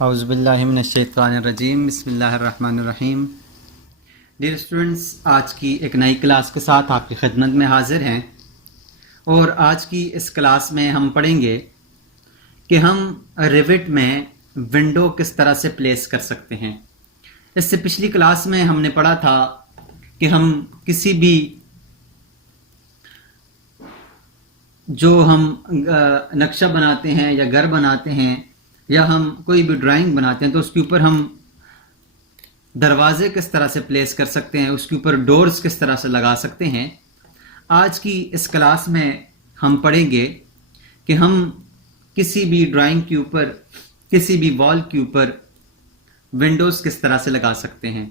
औज़ुबिल्लाहिमिनश्शैतानिर्रजीम बिस्मिल्लाहिर्रहमानिर्रहीम। Dear students, आज की एक नई क्लास के साथ आपकी खिदमत में हाजिर हैं और आज की इस क्लास में हम पढ़ेंगे कि हम रिविट में विंडो किस तरह से प्लेस कर सकते हैं। इससे पिछली क्लास में हमने पढ़ा था कि हम किसी भी जो हम नक्शा बनाते हैं या घर बनाते हैं या हम कोई भी ड्राइंग बनाते हैं तो उसके ऊपर हम दरवाजे किस तरह से प्लेस कर सकते हैं, उसके ऊपर डोर्स किस तरह से लगा सकते हैं। आज की इस क्लास में हम पढ़ेंगे कि हम किसी भी ड्राइंग के ऊपर, किसी भी वॉल के ऊपर विंडोज़ किस तरह से लगा सकते हैं।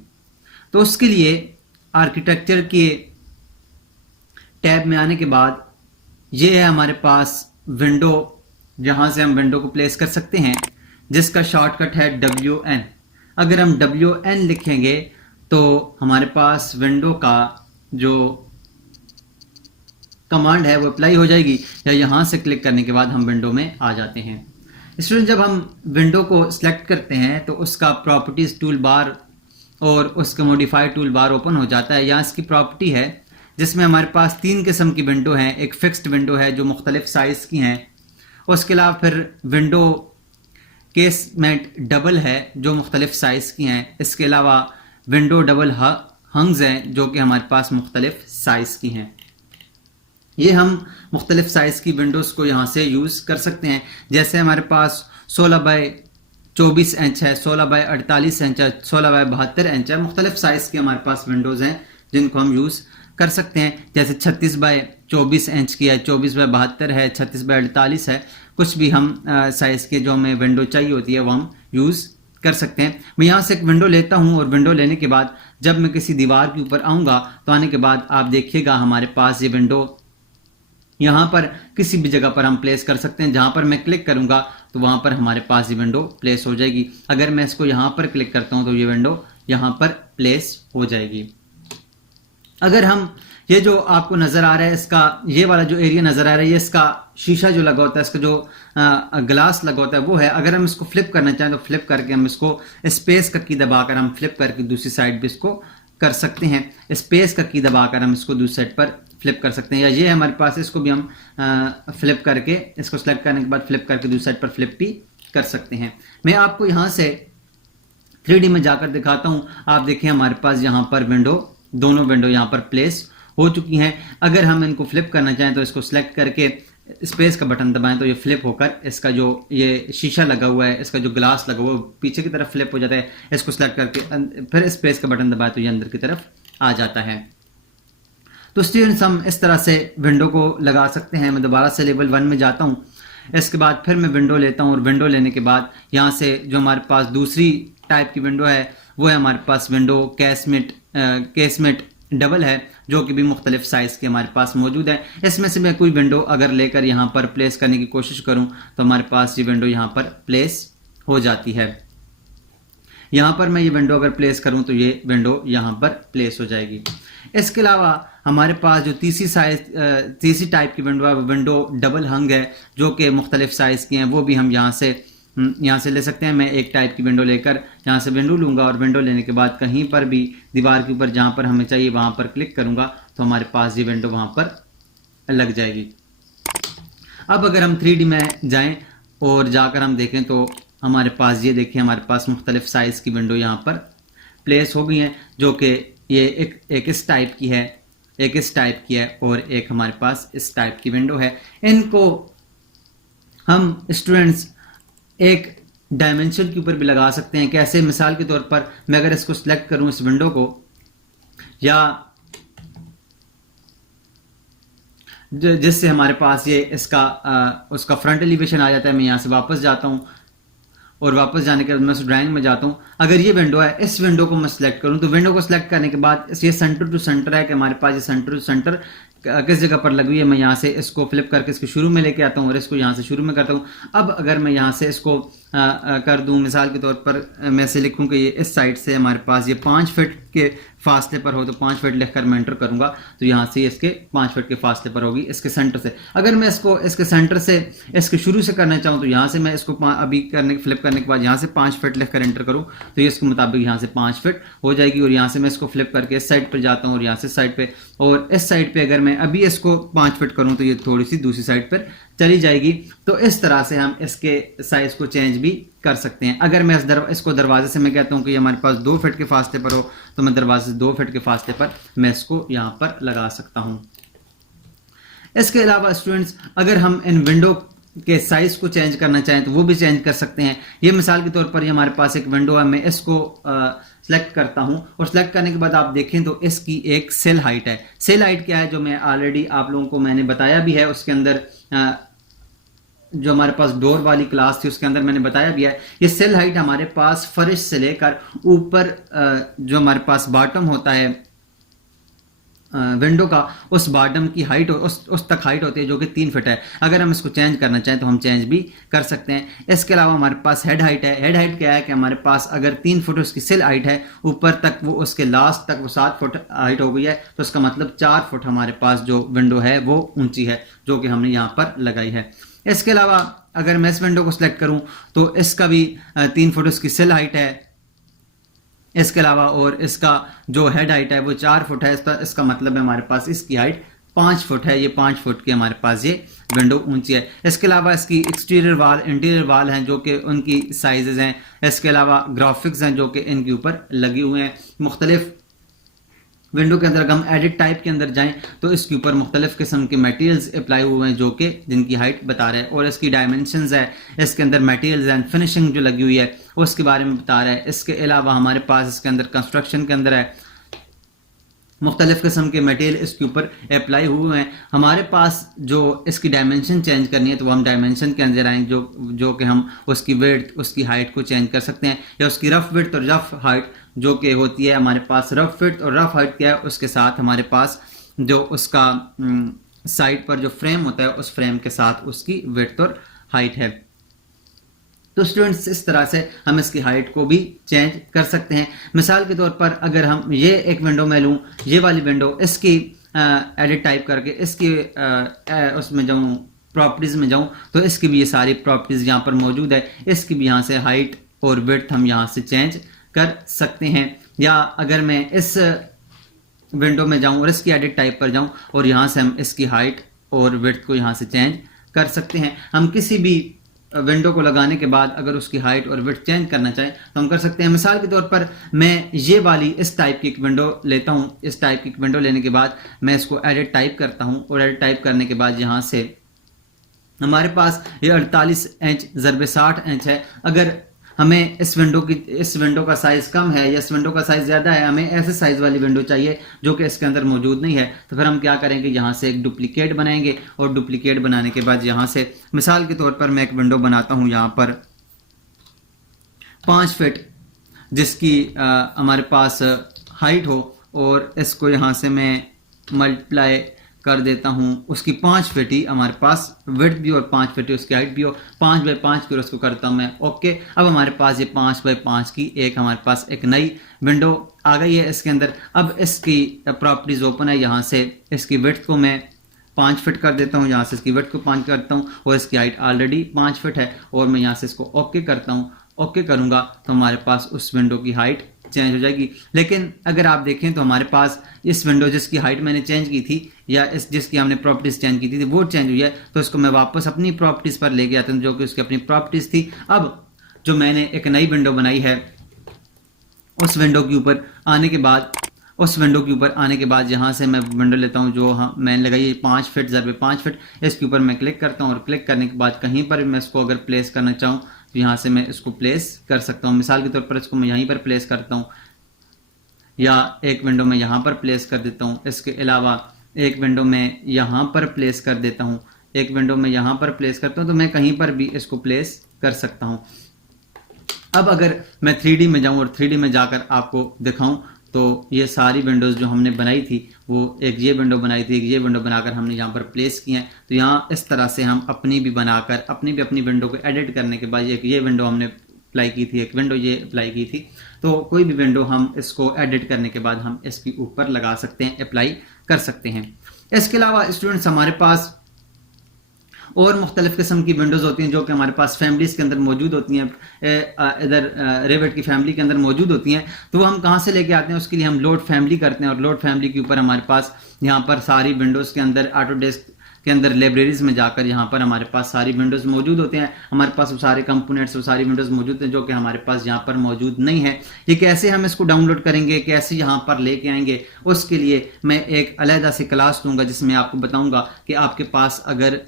तो उसके लिए आर्किटेक्चर के टैब में आने के बाद ये है हमारे पास विंडो, जहाँ से हम विंडो को प्लेस कर सकते हैं, जिसका शॉर्टकट है WN। अगर हम WN लिखेंगे तो हमारे पास विंडो का जो कमांड है वो अप्लाई हो जाएगी, या यहाँ से क्लिक करने के बाद हम विंडो में आ जाते हैं। स्टूडेंट, जब हम विंडो को सिलेक्ट करते हैं तो उसका प्रॉपर्टीज़ टूल बार और उसका मॉडिफाई टूल बार ओपन हो जाता है। यहाँ इसकी प्रॉपर्टी है जिसमें हमारे पास 3 किस्म की विंडो हैं। एक फिक्स्ड विंडो है जो मुख्तलिफ साइज़ की हैं, उसके अलावा फिर विंडो केसमेंट डबल है जो मुख्तलिफ साइज़ की हैं। इसके अलावा विंडो डबल हंग्स हैं जो कि हमारे पास मुख्तलिफ साइज़ की हैं। ये हम मुख्तलिफ साइज़ की विंडोज़ को यहाँ से यूज़ कर सकते हैं। जैसे हमारे पास 16 बाय 24 इंच है, 16 बाय 48 इंच है, 16 बाय 72 इंच है। मुख्तलिफ साइज़ के हमारे पास विंडोज़ हैं जिनको हम यूज़ कर सकते हैं। जैसे 36 बाय 24 इंच की है, 24 बाय 72 है, 36 बाय 48 है। कुछ भी हम साइज़ के जो हमें विंडो चाहिए होती है वो हम यूज़ कर सकते हैं। मैं यहाँ से एक विंडो लेता हूँ और विंडो लेने के बाद जब मैं किसी दीवार के ऊपर आऊँगा तो आने के बाद आप देखिएगा हमारे पास ये विंडो यहाँ पर किसी भी जगह पर हम प्लेस कर सकते हैं। जहाँ पर मैं क्लिक करूँगा तो वहाँ पर हमारे पास ये विंडो प्लेस हो जाएगी। अगर मैं इसको यहाँ पर क्लिक करता हूँ तो ये विंडो यहाँ पर प्लेस हो जाएगी। अगर हम ये जो आपको नज़र आ रहा है, इसका ये वाला जो एरिया नज़र आ रहा है, ये इसका शीशा जो लगा होता है, इसका जो ग्लास लगा होता है वो है। अगर हम इसको फ्लिप करना चाहें तो फ्लिप करके हम इसको स्पेस का की दबाकर हम फ्लिप करके दूसरी साइड भी इसको कर सकते हैं। स्पेस का की दबाकर हम इसको दूसरी साइड पर फ्लिप कर सकते हैं। या ये हमारे पास, इसको भी हम फ्लिप करके, इसको सेलेक्ट करने के बाद फ्लिप करके दूसरी साइड पर फ्लिप भी कर सकते हैं। मैं आपको यहाँ से 3D में जाकर दिखाता हूँ। आप देखिए हमारे पास यहाँ पर विंडो, दोनों विंडो यहाँ पर प्लेस हो चुकी हैं। अगर हम इनको फ्लिप करना चाहें तो इसको सेलेक्ट करके स्पेस का बटन दबाएं तो ये फ्लिप होकर इसका जो ये शीशा लगा हुआ है, इसका जो ग्लास लगा हुआ है पीछे की तरफ फ्लिप हो जाता है। इसको सेलेक्ट करके फिर स्पेस का बटन दबाएं तो ये अंदर की तरफ आ जाता है। तो स्टूडेंट्स, हम इस तरह से विंडो को लगा सकते हैं। मैं दोबारा से लेवल 1 में जाता हूँ। इसके बाद फिर मैं विंडो लेता हूँ और विंडो लेने के बाद यहाँ से जो हमारे पास दूसरी टाइप की विंडो है वो है हमारे पास विंडो केसमेट डबल है, जो कि भी मुख्तलिफ साइज़ के हमारे पास मौजूद है। इसमें से मैं कोई विंडो अगर लेकर यहाँ पर प्लेस करने की कोशिश करूँ तो हमारे पास ये विंडो यहाँ पर प्लेस हो जाती है। यहाँ पर मैं ये विंडो अगर प्लेस करूँ तो ये विंडो यहाँ पर प्लेस हो जाएगी। इसके अलावा हमारे पास जो तीसरी टाइप की विंडो है वो विंडो डबल हंग है, जो कि मुख्तलिफ साइज़ की हैं। वो भी हम यहाँ से ले सकते हैं। मैं एक टाइप की विंडो लेकर यहाँ से विंडो लूँगा और विंडो लेने के बाद कहीं पर भी दीवार के ऊपर जहाँ पर हमें चाहिए वहाँ पर क्लिक करूँगा तो हमारे पास ये विंडो वहाँ पर लग जाएगी। अब अगर हम 3D में जाएं और जाकर हम देखें तो हमारे पास ये देखिए हमारे पास मुख्तलिफ साइज़ की विंडो यहाँ पर प्लेस हो गई हैं, जो कि ये एक इस टाइप की है, एक इस टाइप की है और एक हमारे पास इस टाइप की विंडो है। इनको हम स्टूडेंट्स एक डायमेंशन के ऊपर भी लगा सकते हैं। कैसे? मिसाल के तौर पर मैं अगर इसको सिलेक्ट करूं इस विंडो को, या जिससे हमारे पास ये उसका फ्रंट एलिवेशन आ जाता है। मैं यहाँ से वापस जाता हूँ और वापस जाने के बाद मैं उस ड्राइंग में जाता हूँ। अगर ये विंडो है, इस विंडो को मैं सिलेक्ट करूँ तो विंडो को सिलेक्ट करने के बाद ये सेंटर टू सेंटर है कि हमारे पास ये सेंटर टू सेंटर किस जगह पर लगी हुई है। मैं यहाँ से इसको फ्लिप करके इसको शुरू में लेके आता हूँ और इसको यहाँ से शुरू में करता हूँ। अब अगर मैं यहाँ से इसको कर दूं, मिसाल के तौर पर मैं से लिखूं कि ये इस साइड से हमारे पास ये 5 फीट के फासले पर हो, तो 5 फीट लिखकर मैं एंटर करूंगा, तो यहाँ से इसके 5 फीट के फासले पर होगी इसके सेंटर से। अगर मैं इसको इसके सेंटर से इसके शुरू से करना चाहूँ तो यहाँ से मैं इसको अभी फ्लिप करने के बाद यहाँ से 5 फीट लिखकर एंटर करूँ तो ये इसके मुताबिक यहाँ से 5 फीट हो जाएगी। और यहाँ से मैं इसको फ्लिप करके इस साइड पर जाता हूँ और यहाँ से साइड पे, और इस साइड पे अगर मैं अभी इसको 5 फीट करूँ तो ये थोड़ी सी दूसरी साइड पर चली जाएगी। तो इस तरह से हम इसके साइज को चेंज भी कर सकते हैं। अगर मैं इसको दरवाजे से मैं कहता हूँ कि हमारे पास 2 फीट के फासले पर हो, तो मैं दरवाजे से 2 फीट के फासले पर मैं इसको यहाँ पर लगा सकता हूँ। इसके अलावा स्टूडेंट्स, अगर हम इन विंडो के साइज को चेंज करना चाहें तो वो भी चेंज कर सकते हैं। ये मिसाल के तौर पर ये हमारे पास एक विंडो है, मैं इसको सेलेक्ट करता हूं और सेलेक्ट करने के बाद आप देखें तो इसकी एक सेल हाइट है। सेल हाइट क्या है, जो मैं ऑलरेडी आप लोगों को मैंने बताया भी है, उसके अंदर जो हमारे पास डोर वाली क्लास थी उसके अंदर मैंने बताया भी है। ये सेल हाइट हमारे पास फर्श से लेकर ऊपर जो हमारे पास बॉटम होता है विंडो का, उस बॉटम की हाइट उस तक हाइट होती है जो कि 3 फीट है। अगर हम इसको चेंज करना चाहें तो हम चेंज भी कर सकते हैं। इसके अलावा हमारे पास हेड हाइट है। हेड हाइट क्या है कि हमारे पास अगर 3 फुट उसकी सेल हाइट है, ऊपर तक वो उसके लास्ट तक वो 7 फुट हाइट हो गई है, तो इसका मतलब 4 फुट हमारे पास जो विंडो है वो ऊंची है, जो कि हमने यहाँ पर लगाई है। इसके अलावा अगर मैं इस विंडो को सिलेक्ट करूँ तो इसका भी 3 फुट उसकी सेल हाइट है। इसके अलावा और इसका जो हेड हाइट है वो 4 फुट है। इसका मतलब है हमारे पास इसकी हाइट 5 फुट है। ये 5 फुट की हमारे पास ये विंडो ऊंची है। इसके अलावा इसकी एक्सटीरियर वाल, इंटीरियर वाल हैं जो कि उनकी साइजेज हैं। इसके अलावा ग्राफिक्स हैं जो कि इनके ऊपर लगे हुए हैं। मुख्तलिफ विंडो के अंदर अगर हम एडिट टाइप के अंदर जाएं तो इसके ऊपर मुख्तलिफ किस्म के मटेरियल्स अप्लाई हुए हैं जो कि जिनकी हाइट बता रहे हैं, और इसकी डायमेंशंस है, इसके अंदर मटेरियल्स एंड फिनिशिंग जो लगी हुई है उसके बारे में बता रहा है। इसके अलावा हमारे पास इसके अंदर कंस्ट्रक्शन के अंदर है, मुख्तलिफ किस्म के मटेरियल इसके ऊपर अप्लाई हुए हैं। हमारे पास जो इसकी डायमेंशन चेंज करनी है तो हम डायमेंशन के अंदर आएंगे जो कि हम उसकी विड्थ, उसकी हाइट को चेंज कर सकते हैं, या उसकी रफ विड्थ और रफ हाइट जो कि होती है हमारे पास रफ विड्थ और रफ हाइट क्या है, उसके साथ हमारे पास जो उसका साइड पर जो फ्रेम होता है उस फ्रेम के साथ उसकी विड्थ और हाइट है। तो स्टूडेंट्स, इस तरह से हम इसकी हाइट को भी चेंज कर सकते हैं। मिसाल के तौर पर अगर हम ये एक विंडो में लूँ, ये वाली विंडो, इसकी एडिट टाइप करके इसकी उसमें जाऊँ, प्रॉपर्टीज़ में जाऊँ, तो इसकी भी ये सारी प्रॉपर्टीज़ यहाँ पर मौजूद है। इसकी भी यहाँ से हाइट और विड्थ हम यहाँ से चेंज कर सकते हैं। या अगर मैं इस विंडो में जाऊँ और इसकी एडिट टाइप पर जाऊँ और यहाँ से हम इसकी हाइट और विड्थ को यहाँ से चेंज कर सकते हैं। हम किसी भी विंडो को लगाने के बाद अगर उसकी हाइट और विड्थ चेंज करना चाहें तो हम कर सकते हैं। मिसाल के तौर पर मैं ये वाली इस टाइप की एक विंडो लेता हूँ। इस टाइप की विंडो लेने के बाद मैं इसको एडिट टाइप करता हूँ, और एडिट टाइप करने के बाद यहाँ से हमारे पास ये 48 इंच ज़रबे 60 इंच है। अगर हमें इस विंडो का साइज़ कम है या इस विंडो का साइज़ ज़्यादा है, हमें ऐसे साइज़ वाली विंडो चाहिए जो कि इसके अंदर मौजूद नहीं है, तो फिर हम क्या करेंगे, यहाँ से एक डुप्लीकेट बनाएंगे, और डुप्लीकेट बनाने के बाद यहाँ से मिसाल के तौर पर मैं एक विंडो बनाता हूँ यहाँ पर 5 फीट जिसकी हमारे पास हाइट हो, और इसको यहाँ से मैं मल्टीप्लाई कर देता हूँ, उसकी 5 फीट ही हमारे पास विड्थ भी और 5 फीट ही उसकी हाइट भी हो, 5 बाई 5 की उसको करता हूँ मैं ओके। अब हमारे पास ये 5 बाई 5 की एक हमारे पास एक नई विंडो आ गई है इसके अंदर। अब इसकी प्रॉपर्टीज ओपन है, यहाँ से इसकी विड्थ को मैं 5 फीट कर देता हूँ, यहाँ से इसकी विड्थ को 5 करता हूँ, और इसकी हाइट ऑलरेडी 5 फीट है, और मैं यहाँ से इसको ओके करता हूँ। ओके करूँगा तो हमारे पास उस विंडो की हाइट चेंज हो जाएगी। लेकिन अगर आप देखें तो हमारे पास इस विंडो जिसकी हाइट मैंने चेंज की थी, या इस जिसकी हमने प्रॉपर्टीज चेंज की थी वो चेंज हुई है, तो इसको मैं वापस अपनी प्रॉपर्टीज पर ले गया था जो कि उसकी अपनी प्रॉपर्टीज थी। अब जो मैंने एक नई विंडो बनाई है, उस विंडो के ऊपर आने के बाद यहाँ से मैं विंडो लेता हूँ जो मैंने लगाई है 5 फीट ज़रबे 5 फीट। इसके ऊपर मैं क्लिक करता हूँ, और क्लिक करने के बाद कहीं पर मैं इसको अगर प्लेस करना चाहूँ तो यहाँ से मैं इसको प्लेस कर सकता हूँ। मिसाल के तौर पर इसको मैं यहीं पर प्लेस करता हूँ, या एक विंडो में यहाँ पर प्लेस कर देता हूँ। इसके अलावा एक विंडो में यहाँ पर प्लेस कर देता हूँ, एक विंडो में यहाँ पर प्लेस करता हूँ, तो मैं कहीं पर भी इसको प्लेस कर सकता हूँ। अब अगर मैं 3D में जाऊँ और 3D में जाकर आपको दिखाऊँ तो ये सारी विंडोज़ जो हमने बनाई थी वो एक ये विंडो बनाई थी, एक ये विंडो बनाकर हमने यहाँ पर प्लेस की हैं। तो यहाँ इस तरह से हम अपनी भी बनाकर अपनी विंडो को एडिट करने के बाद एक ये विंडो हमने अप्लाई की थी, एक विंडो ये अप्लाई की थी। तो कोई भी विंडो हम इसको एडिट करने के बाद हम इसके ऊपर लगा सकते हैं, अप्लाई कर सकते हैं। इसके अलावा स्टूडेंट्स हमारे पास और मुख्तलिफ़ किस्म की विंडोज़ होती हैं जो कि हमारे पास फैमिलीज़ के अंदर मौजूद होती हैं, इधर रेविट की फैमिली के अंदर मौजूद होती हैं। तो वो हम कहाँ से लेके आते हैं, उसके लिए हम लोड फैमिली करते हैं और लोड फैमिली के ऊपर हमारे पास यहाँ पर सारी विंडोज़ के अंदर ऑटोडेस्क के अंदर लाइब्रेरीज़ में जाकर यहाँ पर हमारे पास सारी विंडोज़ मौजूद होते हैं। हमारे पास वो सारे कंपोनेंट्स, वो सारी विंडोज़ मौजूद हैं जो कि हमारे पास यहाँ पर मौजूद नहीं है। ये कैसे हम इसको डाउनलोड करेंगे, कैसे यहाँ पर लेके आएंगे, उसके लिए मैं एक अलहदा से क्लास दूंगा जिसमें आपको बताऊँगा कि आपके पास अगर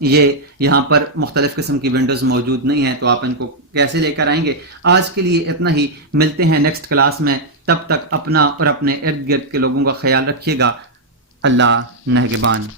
ये यहाँ पर मुख्तलिफ़ किस्म की विंडोज़ मौजूद नहीं है तो आप इनको कैसे लेकर आएंगे। आज के लिए इतना ही, मिलते हैं नेक्स्ट क्लास में। तब तक अपना और अपने इर्द गिर्द के लोगों का ख्याल रखिएगा। अल्लाह नहगबान।